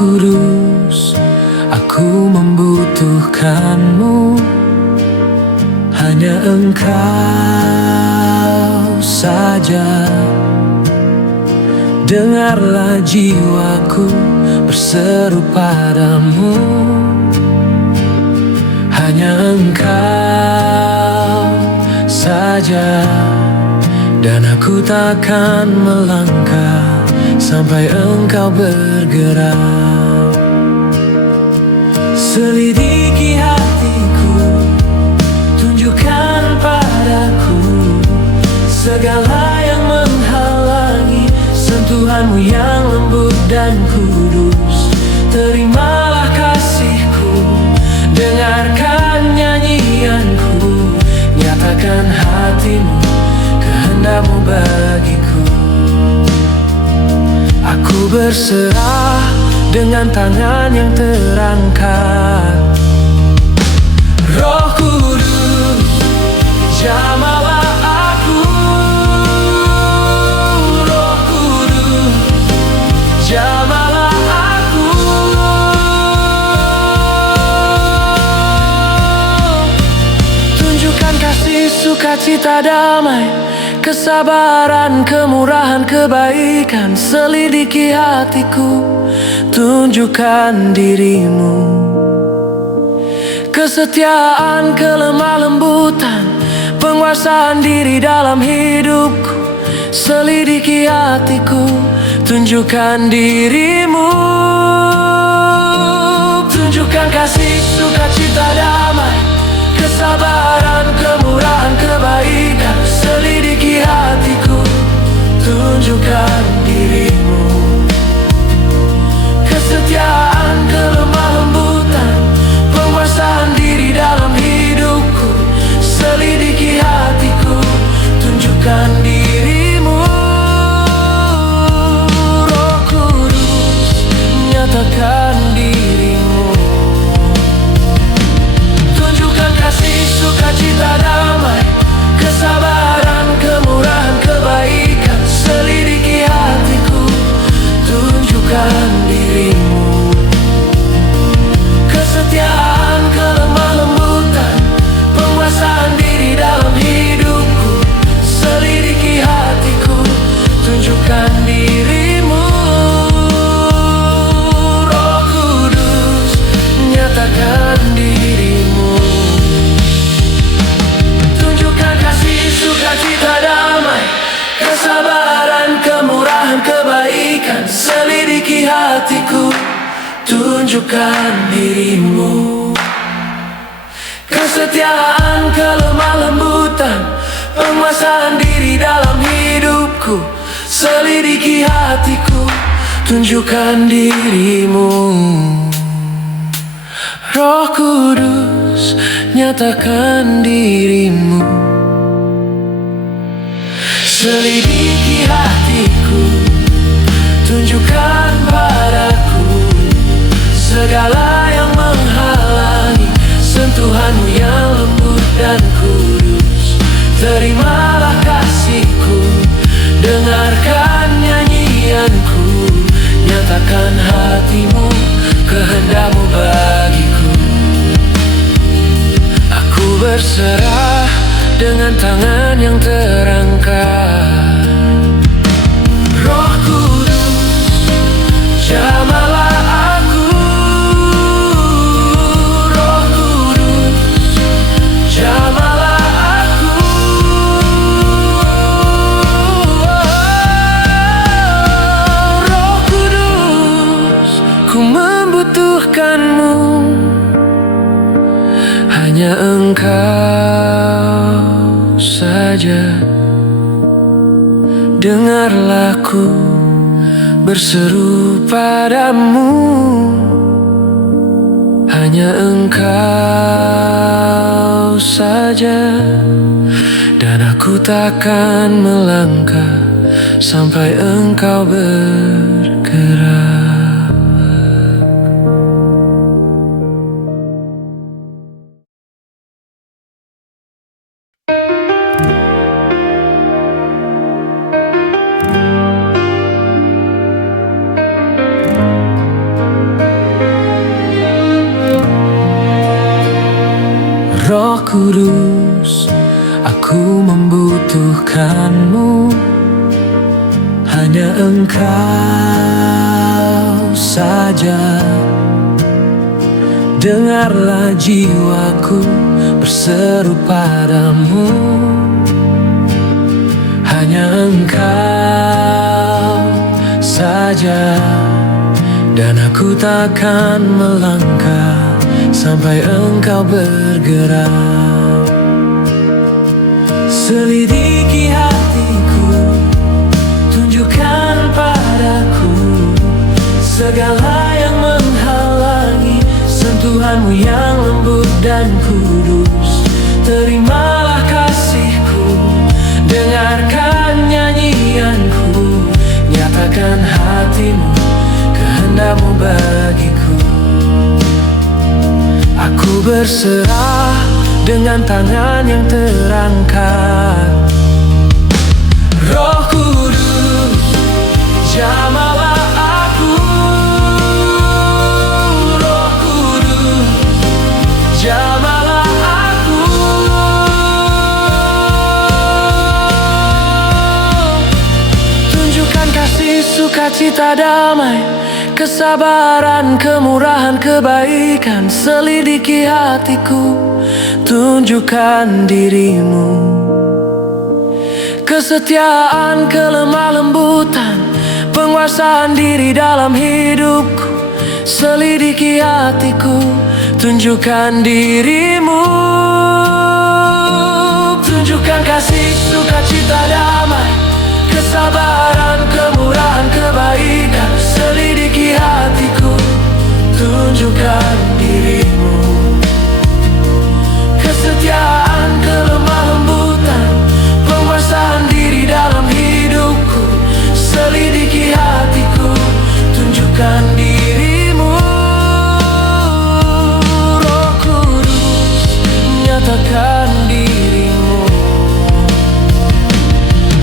Kudus, aku membutuhkanmu. Hanya Engkau saja. Dengarlah jiwaku berseru padamu. Hanya Engkau saja. Dan aku takkan melangkah sampai Engkau bergerak. Selidiki hatiku, tunjukkan padaku segala yang menghalangi sentuhanmu yang lembut dan kudus. Terimalah kasihku, dengarkan nyanyianku, nyatakan hatimu, kehendakmu bagiku. Aku berserah dengan tangan yang terangkat. Roh Kudus, jamahlah aku. Roh Kudus, jamahlah aku. Tunjukkan kasih, sukacita, damai, kesabaran, kemurahan, kebaikan. Selidiki hatiku, tunjukkan dirimu. Kesetiaan, kelemah lembutan, penguasaan diri dalam hidupku. Selidiki hatiku, tunjukkan dirimu. Tunjukkan kasih, sukacita, damai, kesabaran, kemurahan, kebaikan. Selidiki hatiku, tunjukkan dirimu. Kesetiaan, kelemah lembutan, penguasaan diri dalam hidupku. Selidiki hatiku, tunjukkan dirimu. Roh Kudus, nyatakan dirimu. Tunjukkan kasih, sukacita, damai, kesabaran, kemurahan, kebaikan. Selidiki hatiku, tunjukkan dirimu. Kesetiaan, kelemah lembutan, penguasaan diri dalam hidupku. Selidiki hatiku, tunjukkan dirimu. Roh Kudus, nyatakan dirimu. Tunjukkan kasih, sukacita, damai, kesabaran, kemurahan, kebaikan. Selidiki hatiku, tunjukkan dirimu. Kesetiaan, kelemah lembutan, penguasaan diri dalam hidupku. Selidiki hatiku, tunjukkan dirimu. Roh Kudus, nyatakan dirimu. Selidiki hatiku, tunjukkan padaku segala yang menghalangi sentuhanmu yang lembut dan kudus. Terimalah kasihku, dengarkan nyanyianku, nyatakan hatimu, kehendakmu bagiku. Aku berserah dengan tangan yang terangkat. Roh Kudus, jamahlah aku. Roh Kudus, jamahlah aku. Roh Kudus, ku membutuhkanmu. Hanya Engkau saja. Dengarlah ku berseru padamu. Hanya Engkau saja. Dan aku takkan melangkah sampai Engkau bergerak. Kudus, aku membutuhkanmu. Hanya Engkau saja. Dengarlah jiwaku berseru padamu. Hanya Engkau saja. Dan aku takkan melangkah sampai Engkau bergerak. Selidiki hatiku, tunjukkan padaku segala yang menghalangi sentuhanmu yang lembut dan kudus. Terimalah kasihku, dengarkan nyanyianku, nyatakan hatimu, kehendakmu bagiku. Aku berserah dengan tangan yang terangkat. Roh Kudus, jamahlah aku. Roh Kudus, jamahlah aku. Tunjukkan kasih, sukacita, damai, kesabaran, kemurahan, kebaikan. Selidiki hatiku, tunjukkan dirimu. Kesetiaan, kelemah lembutan, penguasaan diri dalam hidupku. Selidiki hatiku, tunjukkan dirimu. Tunjukkan kasih, sukacita, damai, kesabaran, kemurahan, kebaikan. Selidiki hatiku, tunjukkan dirimu. Kesetiaan, kelemah lembutan, penguasaan diri dalam hidupku. Selidiki hatiku, tunjukkan dirimu. Roh Kudus, nyatakan dirimu.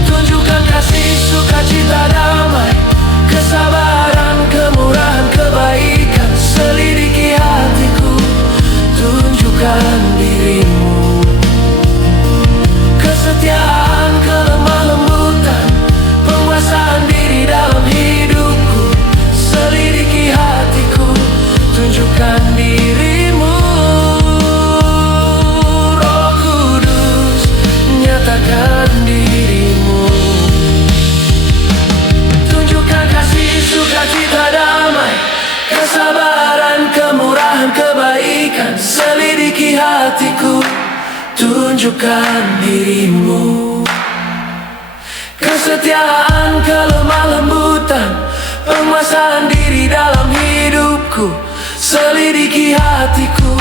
Tunjukkan kasih, sukacita, damai, kesabaran, kemurahan, kebaikan. Selidiki hatiku, tunjukkan dirimu. Kesetiaan, kelemah lembutan, penguasaan diri dalam hidupku. Selidiki hatiku, tunjukkan dirimu. Roh Kudus, nyatakan dirimu. Tunjukkan kasih, sukacita, damai, kesabaran, kemurahan, kebaikan. Selidiki hatiku, tunjukkan dirimu. Kesetiaan, kelemah lembutan, penguasaan diri dalam hidupku. Selidiki hatiku,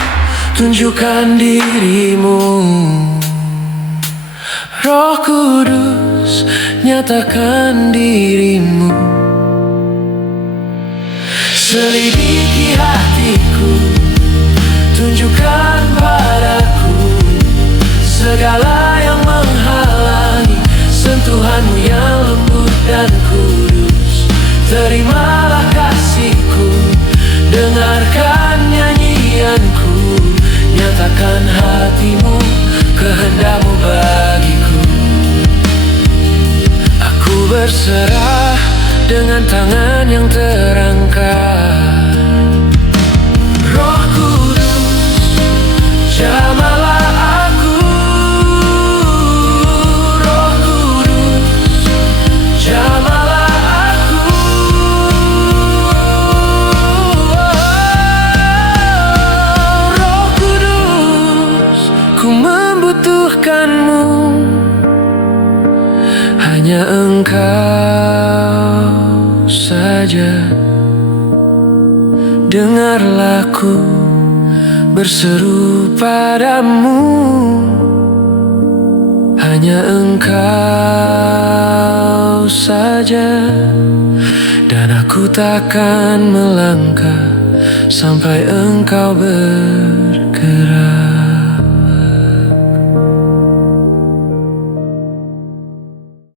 tunjukkan dirimu. Roh Kudus, nyatakan dirimu. Selidiki hatiku, tunjukkan padaku segala yang menghalangi sentuhanmu yang lembut dan kudus. Terimalah kasihku, dengarkan nyanyianku, nyatakan hatimu, kehendakmu bagiku. Aku berserah dengan tangan yang terangkat. Roh Kudus, jamahlah aku. Roh Kudus, jamahlah aku. Roh Kudus, ku membutuhkanmu. Hanya Engkau saja. Dengarlah ku berseru padamu. Hanya Engkau saja. Dan aku takkan melangkah sampai Engkau